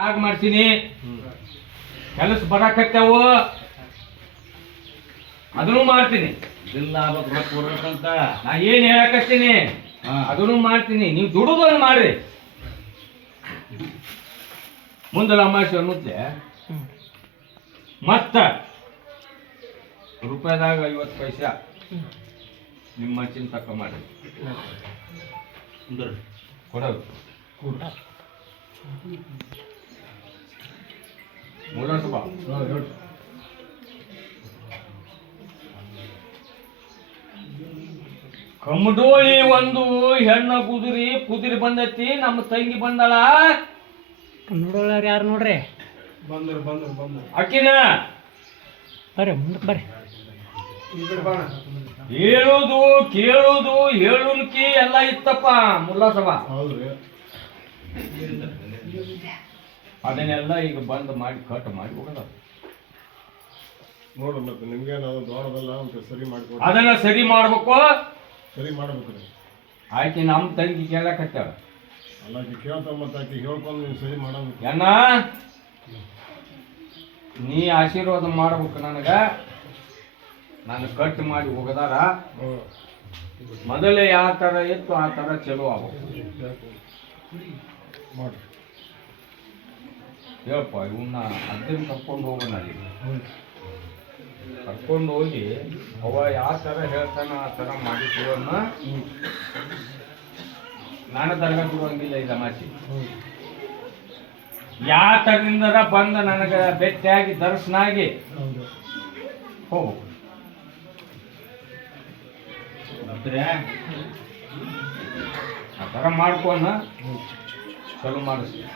ಆಗ ಮಾಡ್ತೀನಿ. ಕೆಲಸ ಬರಾಕತ್ತಾವು ಅದನ್ನು ಮಾಡ್ತೀನಿ. ಇಲ್ಲ ಆಗ್ಬೇಕು ರೊಕ್ಕ ಬರ್ಬೇಕಂತ ನಾ ಏನ್ ಹೇಳಕತ್ತೀನಿ. ಅದನ್ನು ಮಾಡ್ತೀನಿ. ನೀವು ದುಡುದನ್ನು ಮಾಡ್ರಿ. ಮುಂದಲ ಅಮಾಸೆ ಅನ್ನುತ್ತೆ ಮತ್ತ ರೂಪಾಯಿದಾಗ ಐವತ್ತು ಪೈಸಾ. ನಿಮ್ಮ ಮಚ್ಚಿನ ತಕ್ಕ ಮಾಡಿ ಅಂದ್ರ ಮೂರಸಭಾ ಕಮ್ಮಡೋಳಿ ಒಂದು ಹೆಣ್ಣ ಕುದುರಿ ಕುದುರಿ ಬಂದೈತಿ ನಮ್ಮ ತಂಗಿ ಬಂದಳ. ನೋಡೋಳ್ಯಾರ ಯಾರು ನೋಡ್ರಿ? ಅಕ್ಕಿನ? ಬರ್ರಿ ಮುಂದಕ್ಕೆ ಬರ್ರಿ. ಹೇಳುದು ಕೇಳುದು ಹೇಳುನ್ಕಿ ಎಲ್ಲ ಇತ್ತಪ್ಪ. ಮುಲ್ಲಾಸಭಾ ಹೌದ್ರಿ. ಅದನ್ನೆಲ್ಲ ಈಗ ಬಂದ್ ಮಾಡಿ ಕಟ್ ಮಾಡಿ ಹೋಗದ ನೋಡ್ರಿ ಮತ್ತೆ ನಿಮ್ಗೇನು ಅದು ದೊಡ್ಡದಲ್ಲ ಅಂತ ಸರಿ ಮಾಡ್ಕೊಡಿ. ಅದನ್ನ ಸರಿ ಮಾಡ್ಬೇಕು. ಸರಿ ಮಾಡ್ಬೇಕ್ರಿ ಆಯ್ತು ನಮ್ಮ ತಂಗಿ ಕೇಳಕತ್ತಾಳ. ಅಲ್ಲ ಆಕಿ ಕೇಳ್ತಾವ ಮತ್ತೆ ಆಕೆ ಹೇಳ್ಕೊಂಡು ನೀವು ಸರಿ ಮಾಡಬೇಕು. ಅಣ್ಣ ನೀ ಆಶೀರ್ವಾದ ಮಾಡ್ಬೇಕು ನನಗ. ನಾನು ಕಟ್ ಮಾಡಿ ಹೋಗದಾರ. ಮೊದಲೇ ಯಾವ ಥರ ಇತ್ತು ಆ ಥರ ಚಲೋ ಆಗ್ಬೇಕು. ಮಾಡ್ರಿ. ಹೇಳಪ್ಪ ಇವನ್ನ ಅರ್ಜೆಂಟ್ ಕರ್ಕೊಂಡು ಹೋಗೋಣ ಅಲ್ಲಿ ಕರ್ಕೊಂಡು ಹೋಗಿ ಅವ ಯಾವ ಥರ ಹೇಳ್ತಾನ ಆ ಥರ ಮಾಡಿಕೊಳ್ಳೋಣ ನಾನು ತರಗ ಕೊಡುವಂಗಿಲ್ಲ ಈ ತಮಾಷೆ ಯಾವ ಥರದಿಂದ ಬಂದ ನನಗೆ ಭೇಟಿಯಾಗಿ ದರ್ಶನ ಆಗಿ. ಹೋಗು ಆ ಥರ ಮಾಡ್ಕೊನ. ಚಲೋ ಮಾಡಿಸ್ತೀವಿ